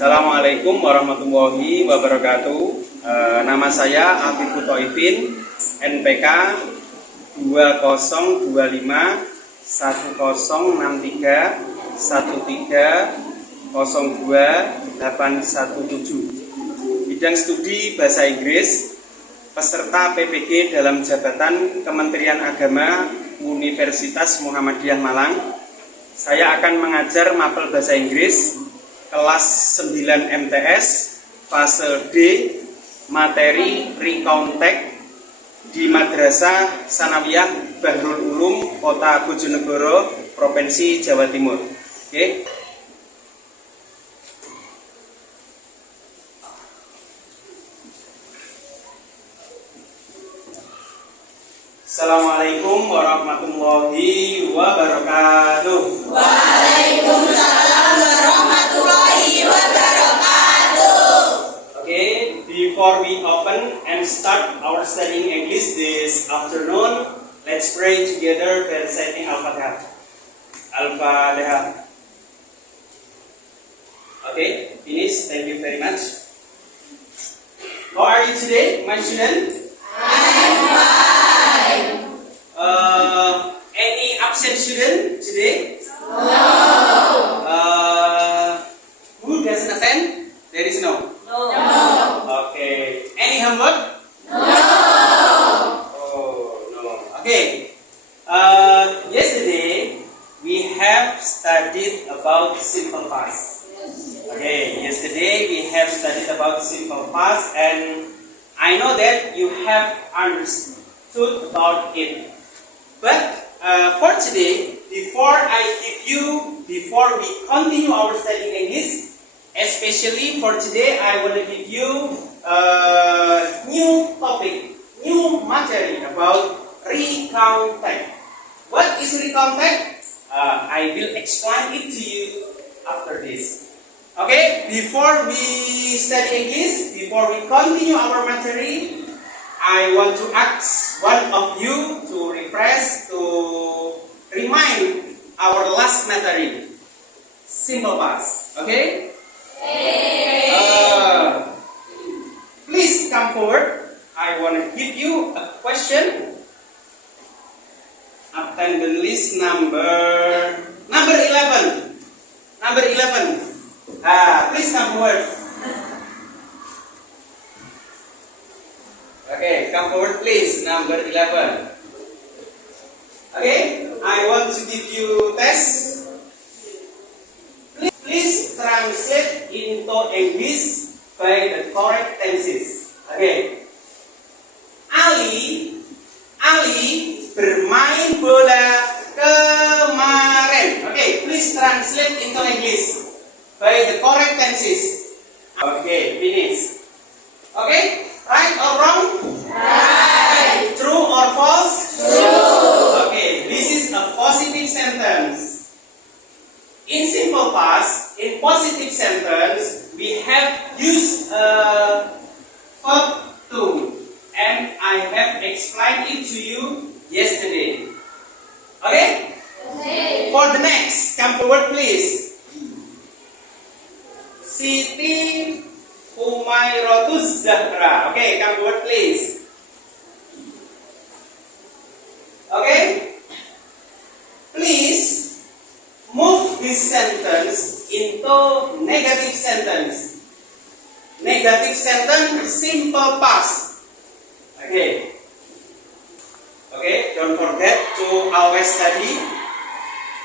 Assalamualaikum warahmatullahi wabarakatuh. Nama saya Afiful Thoifin, NPK 2025 1063 13 02 817. Bidang studi Bahasa Inggris, peserta PPG dalam jabatan Kementerian Agama Universitas Muhammadiyah Malang. Saya akan mengajar mapel Bahasa Inggris kelas 9 MTS fase D, materi Recontact di Madrasah Sanawiyah Bahrul Ulum, Kota Bojonegoro, Provinsi Jawa Timur. Oke. Assalamualaikum warahmatullahi wabarakatuh. Waalaikumsalam warahmatullahi wabarakatuh. Okay, before we open and start our studying English this afternoon, let's pray together by reciting Al-Fatihah. Al-Fatihah. Okay, finish. Thank you very much. How are you today, my student? I'm fine. Any absent student today? No. Who doesn't attend? There is no. No. Okay. Any homework? No. Oh no. Okay. Yesterday we have studied about simple past. Okay. Yesterday we have studied about simple past, and I know that you have understood about it. But for today, before we continue our studying English, especially for today, I want to give you a new topic, new material about Recontact. What is Recontact? I will explain it to you after this. Okay, before we study English, before we continue our material, I want to ask one of you to refresh, to remind our last material, simple past. Okay? Please come forward. I want to give you a question. Attendance list number 11. Number 11. Please come forward. Okay, come forward please, number 11. Okay, I want to give you test. Please translate into English by the correct tenses. Okay. Ali bermain bola kemarin. Okay, please translate into English by the correct tenses. Okay, finish. Okay, right or wrong? Right. True or false? True. Okay, this is a positive sentence. In simple past, in positive sentence, we have used a verb to, and I have explained it to you yesterday. Okay? Okay. For the next, come forward please. Siti Umayratuz Zahra. Okay, come forward please. Okay? Please move this sentence into negative sentence. Negative sentence, simple past. Okay. Okay, don't forget to always study.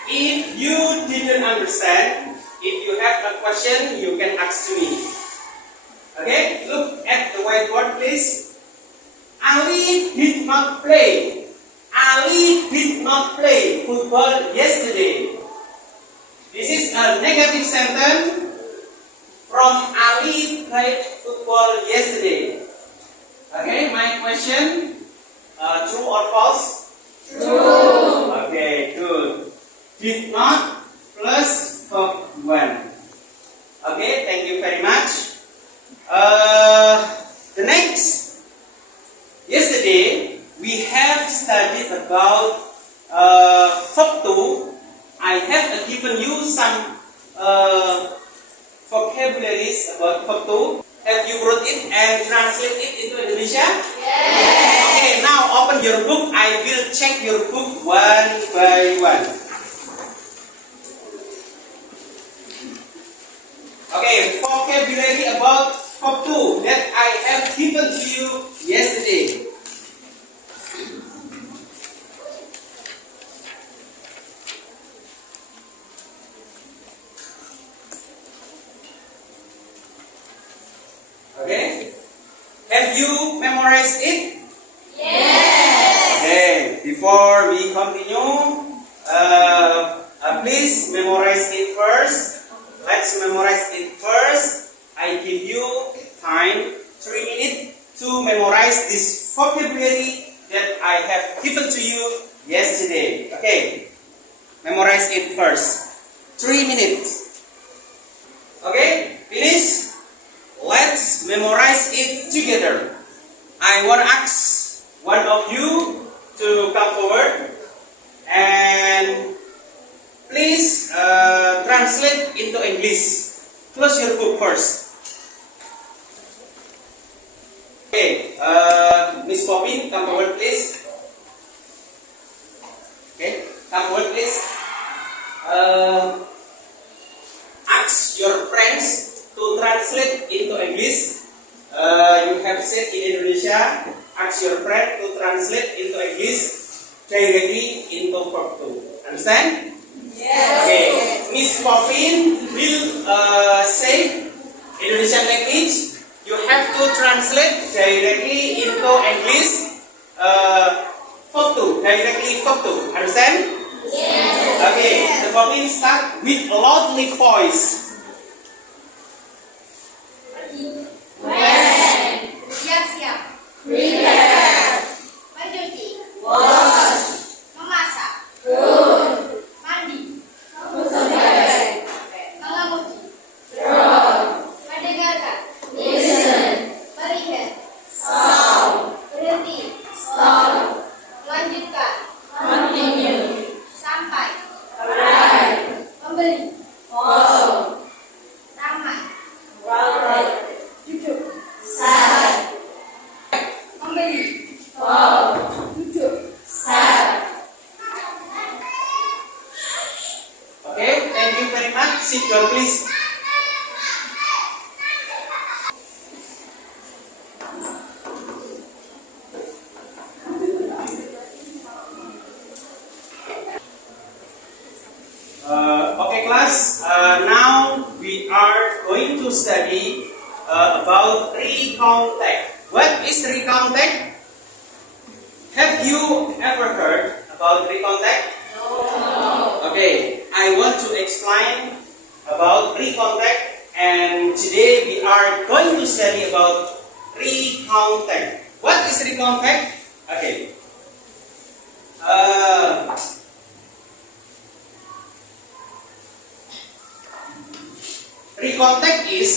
If you didn't understand, if you have a question, you can ask to me. Okay, look at the whiteboard please. Ali did not play. Ali did not play football yesterday. This is a negative sentence from Ali played football yesterday. Okay, my question, true or false? True. Okay, good. Did not plus verb 1. Okay, thank you very much. The next, yesterday we have studied about verb 2. I have given you some verb vocabularies about verb to? Have you wrote it and translate it into Indonesia? Yes. Okay, now open your book. I will check your book one by one. Okay, vocabulary about verb to that I have given to you yesterday. Okay, have you memorized it? Yes. Okay, before we continue, please memorize it first. Let's memorize it first. I give you time 3 minutes to memorize this vocabulary that I have given to you yesterday. Okay, memorize it first. 3 minutes. Okay, finish. Let's memorize it together. I want to ask one of you to come forward and please translate into English. Close your book first. Okay, Miss Poppy, come forward please. Okay, come forward please. Ask your friends to translate into English. You have said in Indonesia, ask your friend to translate into English directly into verb to. Understand? Yes. Okay. Miss Poppin will say Indonesian language. You have to translate directly into English verb to. Directly verb to. Understand? Yes. Okay. The Poppin start with a loudly voice. When. Siap-siap. Prepare. Mencuci. Wash. Memasak. Cook. Mandi. Put away. Mengemudi. Draw. Mendengarkan. Listen. Melihat. Solve. Berhenti. Stop. Melanjutkan. Continue. Sampai. Arrive. Membeli. Follow. Ramai. Crowded. Duduk. Sad. Membeli. Fall. Duduk. Sad. Okay. Thank you very much. Sit down please. Okay, class. Now we are going to study about recontact. What is recontact? Have you ever heard about recontact? No. Okay, I want to explain about recontact, and today we are going to study about recontact. What is recontact? Okay. Recontact is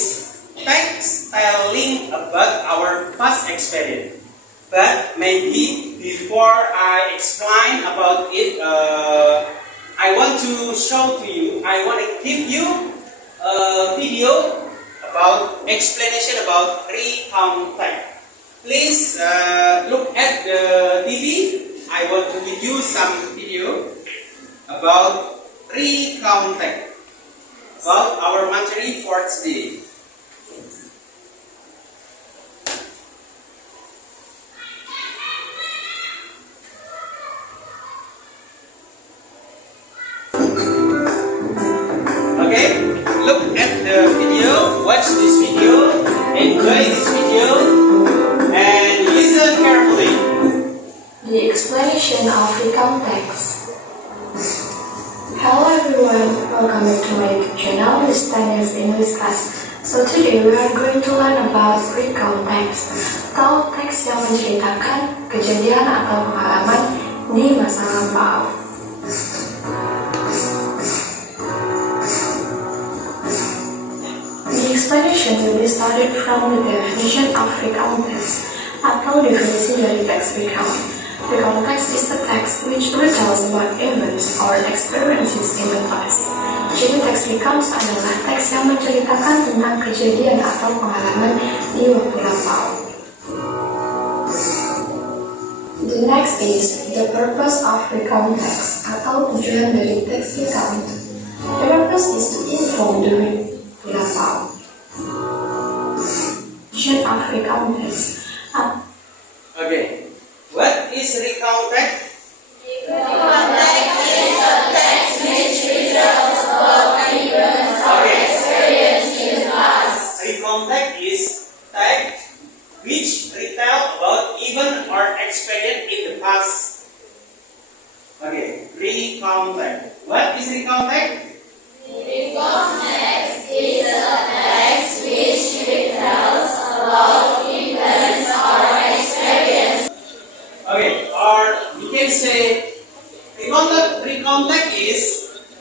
text telling about our past experience. But maybe before I explain about it, I want to show to you, I want to give you a video about explanation about recontact. Please look at the TV. I want to give you some video about recontact, about our material for today. Okay, look at the video, watch this video, enjoy this video, and listen carefully. The explanation of recontext. Hello everyone, welcome back to my YouTube channel, this Tanya's English class. So today we are going to learn about recontext, atau teks yang menceritakan kejadian atau pengalaman di masa lampau. The explanation will be started from the definition of recontext, atau definisi dari teks recount. Recontext is the text which retells about events or experiences in the past, Jadi teks recounts adalah teks yang menceritakan tentang kejadian atau pengalaman di waktu lampau. The next is the purpose of recount text atau tujuan dari teks recount. The purpose is to inform the lampau. Tujuan of recount text. Okay. What is recount text? Recount text is text which retell about event or experience in the past. Okay, recount text. What is recount text? Okay, or we can say recount text is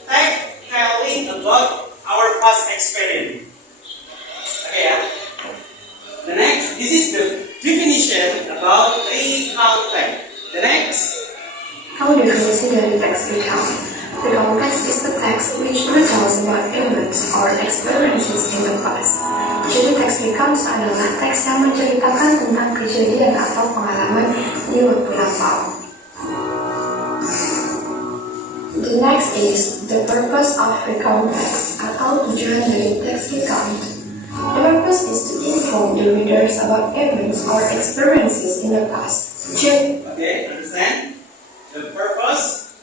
text telling about our past experience. Okay, yeah. The next, this is the definition about recount text. The next, How definisi dari teks recount? Recount text is the text which retells about events or experiences in the past. Jadi teks recounts adalah teks yang menceritakan tentang kejadian atau pengalaman di waktu lampau. The next is the purpose of recount text atau tujuan dari teks recount. The purpose is to inform the readers about events or experiences in the past. okay, understand? The purpose,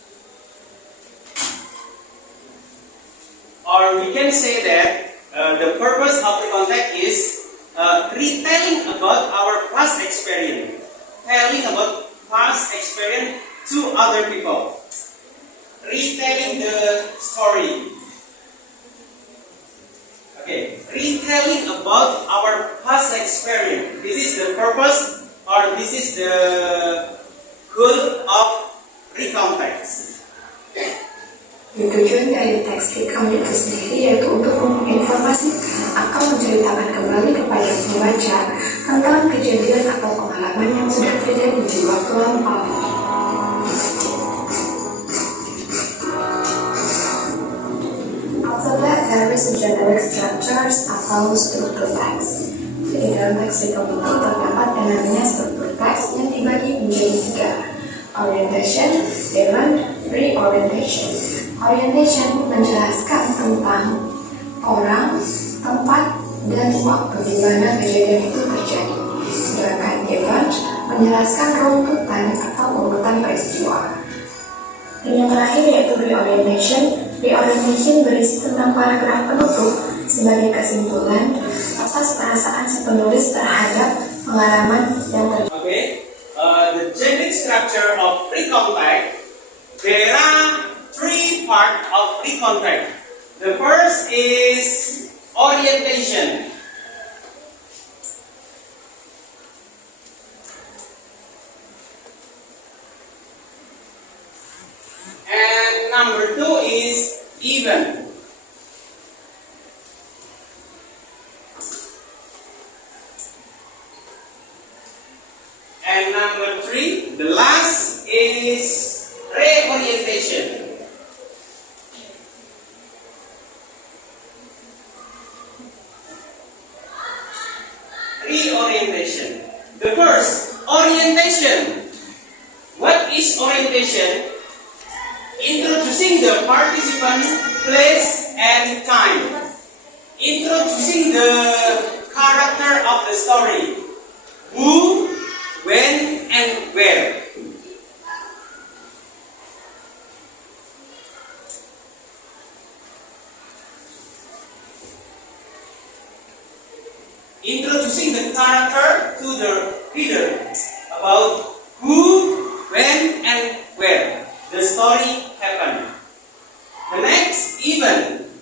or we can say that the purpose of recount text is retelling about our past experience, telling about past experience to other people, retelling the story. Okay, retelling about our past experience. This is the purpose, or this is the goal of recount text. Tujuan dari teks recount itu sendiri yaitu untuk menginformasikan atau menceritakan kembali kepada pembaca tentang kejadian atau pengalaman yang sudah terjadi di waktu lampau. After that, there is a generic structures atau struktur teks. Jadi dalam teks recount itu terdapat yang namanya struktur teks yang dibagi menjadi 3. Orientation, event, reorientation. Orientation menjelaskan tentang orang, tempat, dan waktu di mana kejadian itu terjadi. Sedangkan event menjelaskan runtutan atau urutan peristiwa. Dan yang terakhir yaitu reorientation. Reorientation berisi tentang paragraf penutup sebagai kesimpulan atas perasaan si penulis terhadap pengalaman yang terjadi. Okay, the generic structure of recount text. There are 3 parts of recount text. The first is orientation. And number 2 is event. And number 3, the last is reorientation. Reorientation. The first, orientation. What is orientation? Introducing the participant, place, and time. Introducing the character of the story. Who, when, and where. Introducing the character to the reader about who, when, and where the story happened. The next, event.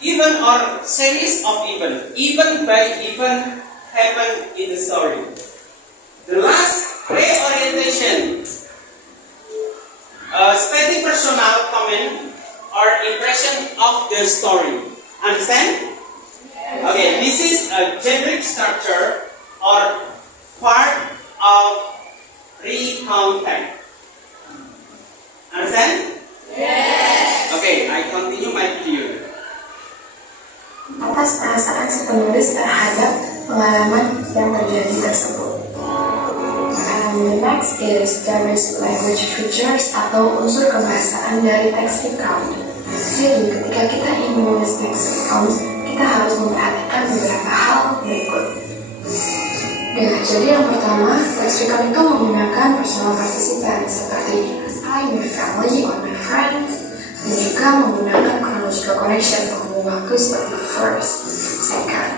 Event or series of events. Event by event happened in the story. The last, reorientation. Stating personal comment or impression of the story. Understand? Okay, this is a generic structure or part of contact. Understand? Yes. Okay, I continue my video. Atas perasaan si penulis terhadap pengalaman yang terjadi tersebut. The next is there is language features atau unsur kebahasaan dari teks recount. Jadi ketika kita ingin menulis teks recount, kita harus memperhatikan beberapa hal berikut. Nah, jadi yang pertama, teks recount itu menggunakan personal participle seperti I, my family, or my friends, dan juga menggunakan chronological connection penghubung waktu seperti first, second.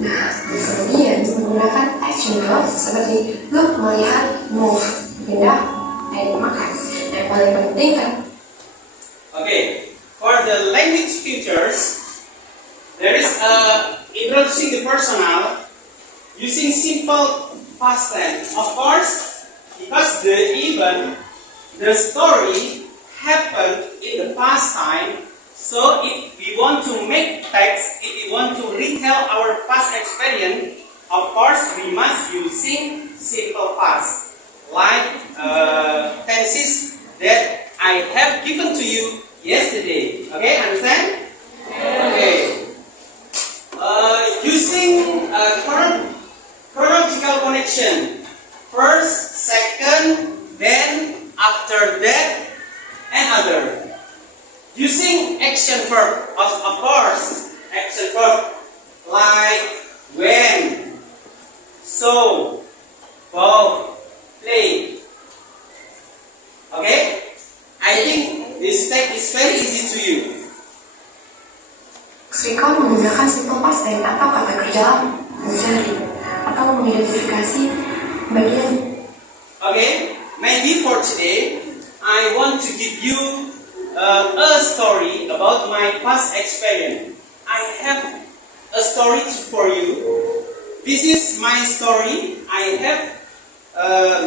Nah, kemudian menggunakan action verb seperti look, melihat, move, pindah, dan makan. Yang paling penting kan? Okay, for the language features, there is introducing the personal using simple past tense. Of course, because the event, the story happened in the past time. So if we want to make text, if we want to retell our past experience, of course we must using simple past, like tenses that I have given to you yesterday. Okay, understand? Okay. Using chronological connection, first, second, then after that, and other. Using action verb, of course, action verb like when, so, both, play. Okay? I think this text is very easy to you. Recount menggunakan simple past tense atau kata kerja mencari atau mengidentifikasi bagian. Okay? Maybe for today, I want to give you a story about my past experience. I have a story for you. This is my story. I have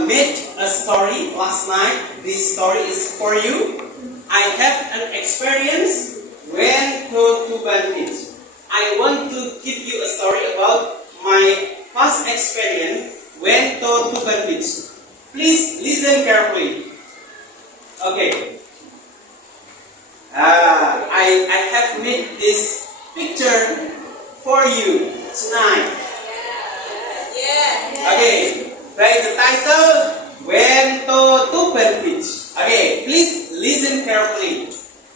made a story last night. This story is for you. I have an experience when to Tuban Beach. I want to give you a story about my past experience when to Tuban Beach. Please listen carefully. Okay. I have made this picture for you tonight. Okay. By the title, When to Tuban Beach. Okay. Please listen carefully.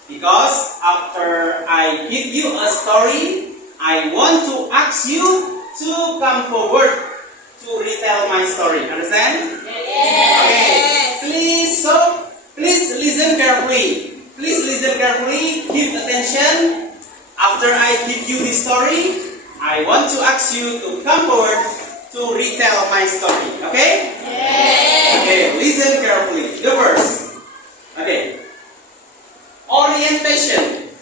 Because after I give you a story, I want to ask you to come forward to retell my story. Understand? Okay. Please listen carefully. Please listen carefully. Give attention. After I give you this story, I want to ask you to come forward to retell my story. Okay? Okay. Listen carefully. The verse. Okay. Orientation.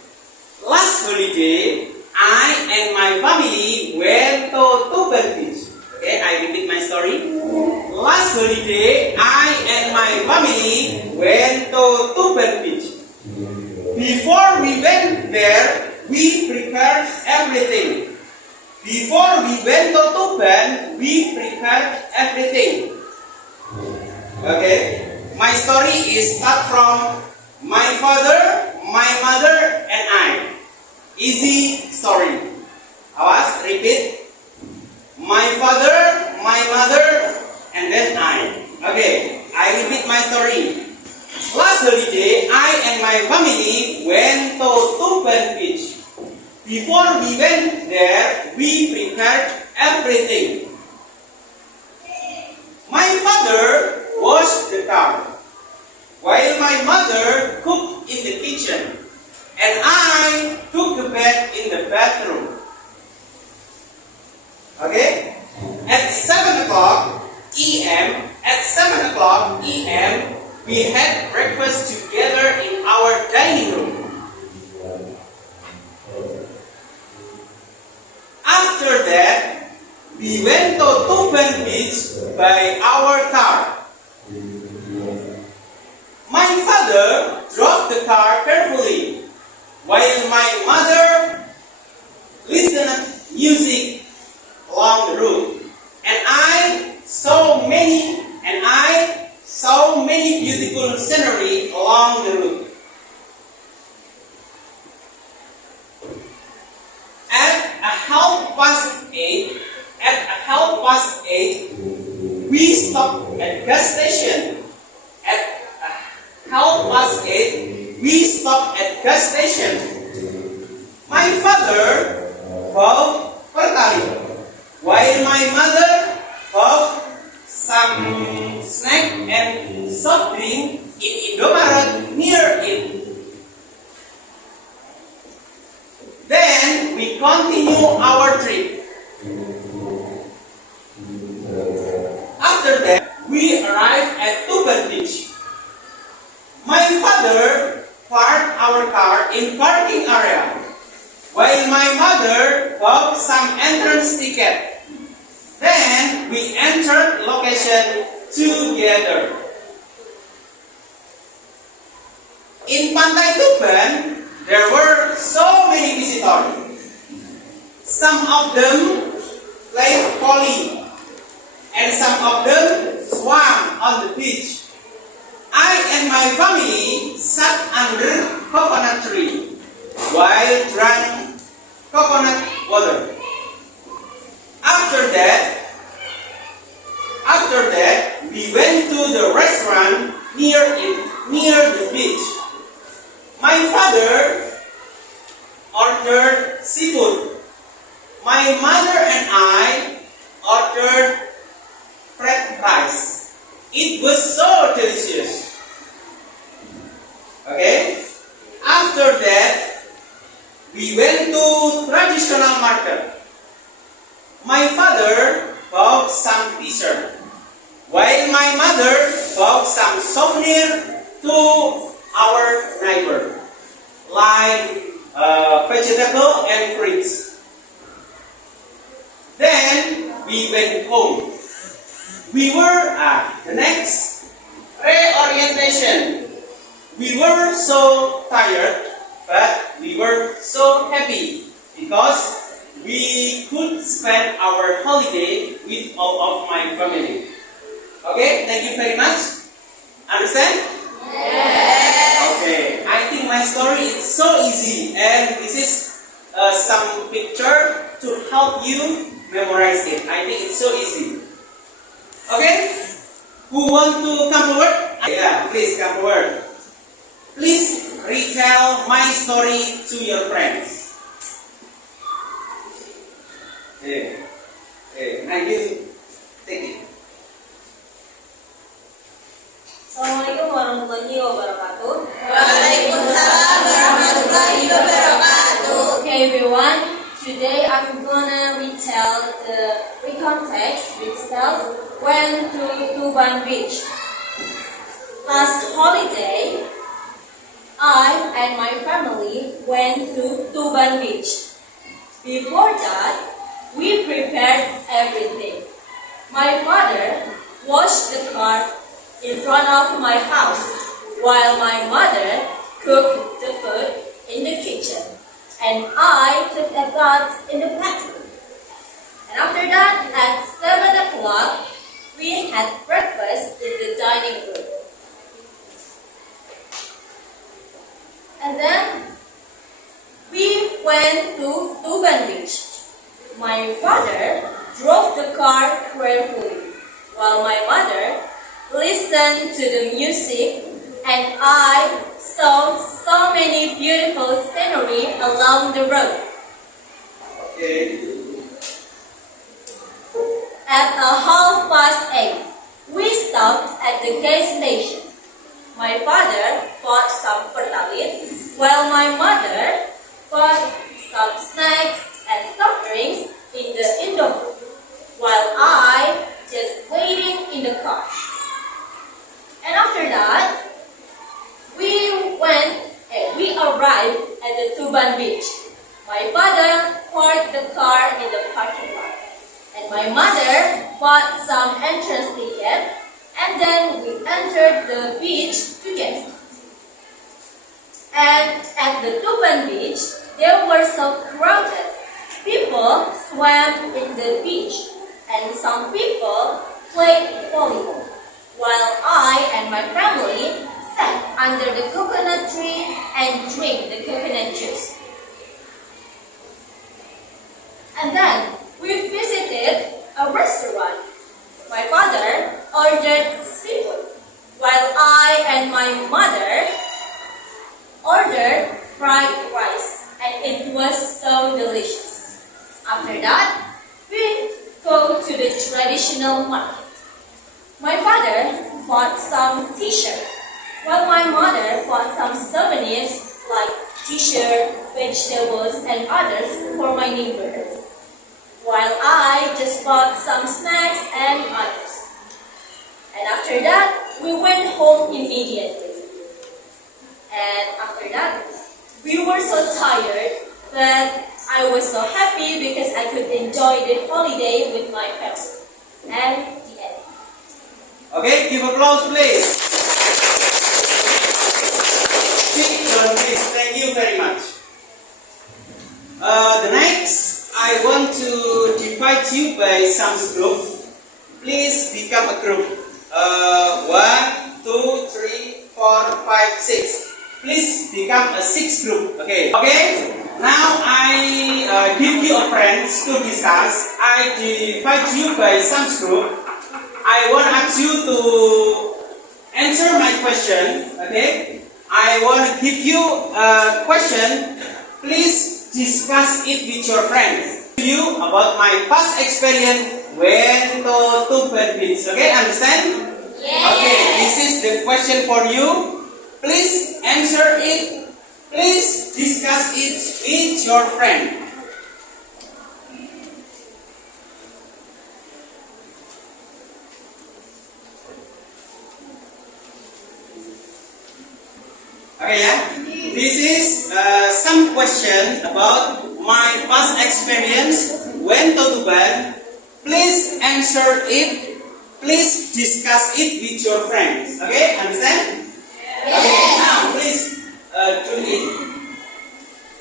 Last holiday, I and my family went to Tuban Beach. Okay, I repeat my story. Last holiday, I and my family went to Tuban Beach. Before we went there, we prepared everything. Before we went to Tuban, we prepared everything. Okay, my story is start from my father, my mother, and I. Easy story. Awas, repeat. My father, my mother, and then I. Okay, I repeat my story. Last holiday, I and my family went to Tuban Beach. Before we went there, we prepared everything. My father washed the car, while my mother cooked in the kitchen, and I took the bed in the bathroom. Okay? At 7 o'clock a.m., we had breakfast together in our dining room. After that, we went to Tuban Beach by our car. My father drove the car carefully, while my mother listened music along the road. And I saw along the route. At a half past eight, we stopped at gas station. At a half past eight, we stopped at gas station. My father bought pertali, while my mother bought some snack and soft drink in Indomaret near it. Then we continue our trip. After that, we arrived at Tuban Beach. My father parked our car in parking area, while my mother bought some entrance ticket. Then we entered location together. In Pantai Tuban, there were so many visitors. Some of them played volley, and some of them swam on the beach. I and my family sat under coconut tree while drank coconut water. After that, we went to the restaurant near the beach. My father ordered seafood. My mother and I ordered fried rice. It was so delicious. Okay? After that, we went to traditional market. My father bought some t-shirt, while my mother bought some souvenir to our neighbor, like vegetable and fruits. Then we went home. We were at the next reorientation. We were so tired, but we were so happy because we could spend our holiday with all of my family. Okay, thank you very much. Understand? Yes. Okay, I think my story is so easy, and this is some picture to help you memorize it. I think it's so easy. Okay, who want to come forward? Yeah, please come forward. Please retell my story to your friends. I will take it. Assalamualaikum warahmatullahi wabarakatuh. Waalaikumsalam warahmatullahi wabarakatuh. Okay, everyone. Today I'm gonna retell the context details went to Tuban Beach. Last holiday, I and my family went to Tuban Beach. Before that, we prepared everything. My father washed the car in front of my house, while my mother cooked the food in the kitchen, and I took a bath in the bathroom. And after that, at 7 o'clock, we had breakfast in the dining room. And then we went to Tuban Beach. My father drove the car carefully, while my mother listened to the music, and I saw so many beautiful scenery along the road. Okay. At 8:30, we stopped at the gas station. My father bought some pertalite, while my mother bought some snacks and soft drinks in the indoor, while I just waiting in the car. And after that, we arrived at the Tuban Beach. My father parked the car in the parking lot, and my mother bought some entrance ticket, and then we entered the beach together. And at the Tuban Beach, they were so crowded. People swam in the beach, and some people played volleyball, while I and my family sat under the coconut tree and drink the coconut juice. And then we visited a restaurant. My father ordered seafood, while I and my mother ordered fried rice, and it was so delicious. After that, we go to the traditional market. My father bought some t-shirts, while my mother bought some souvenirs like t-shirt, vegetables, and others for my neighborhood, while I just bought some snacks and others. And after that, we went home immediately. And after that, we were so tired, but I was so happy because I could enjoy the holiday with my family. And the end. Okay, give applause please. Sit down please. Thank you very much. The next, I want to divide you by some group. Please become a group. 1, 2, 3, 4, 5, 6. Please become a 6 group. Okay. Okay. Now I give you a friends to discuss. I divide you by some group. I want to ask you to answer my question. Okay. I want to give you a question. Please discuss it with your friends. You about my past experience when to Tuban Beach. Okay, understand? Yes. Okay, this is the question for you. Please answer it. Please discuss it with your friend. Okay, yeah. This is some question about my past experience when to Tuban. Please answer it. Please discuss it with your friends. Okay, understand? Okay, now please do it.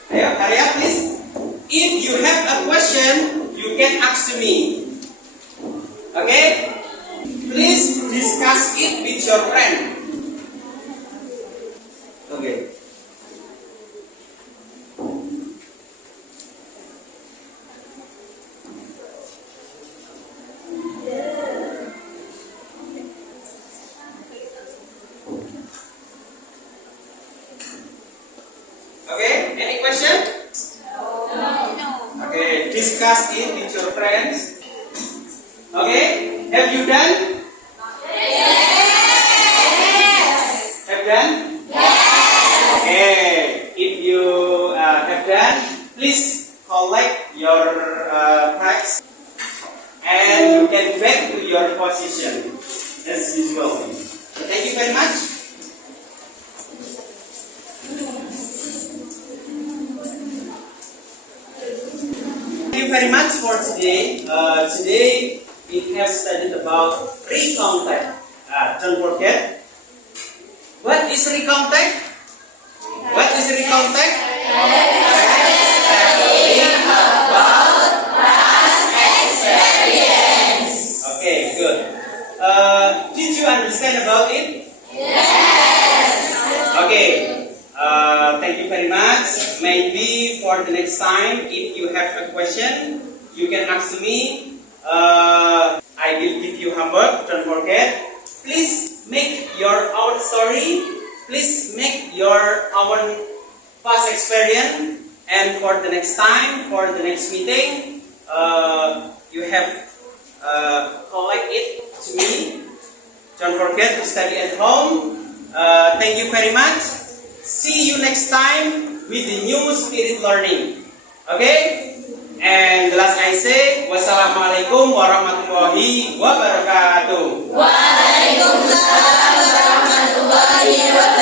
Ayo, hurry up please. If you have a question, you can ask to me. Okay? Please discuss it with your friend. Okay. Okay, any question? Okay, discuss it with your friends. Okay, have you done? Have done? Okay, if you have done, please collect your tags and you can back to your position as usual. Thank you very much. Thank you very much for today. Today we have studied about recontact. Don't forget. What is recontact? What is recontact? Studying about past experience. Okay, good. Did you understand about it? Yes. Okay. Thank you very much. Maybe for the next time, if you have a question, you can ask me. I will give you homework. Don't forget. Please make your own story. Please make your own past experience. And for the next time, for the next meeting, you have collect it to me. Don't forget to study at home. Thank you very much. See you next time with the new spirit learning. Okay? And the last I say, wassalamualaikum warahmatullahi wabarakatuh. Waalaikumsalam warahmatullahi wabarakatuh.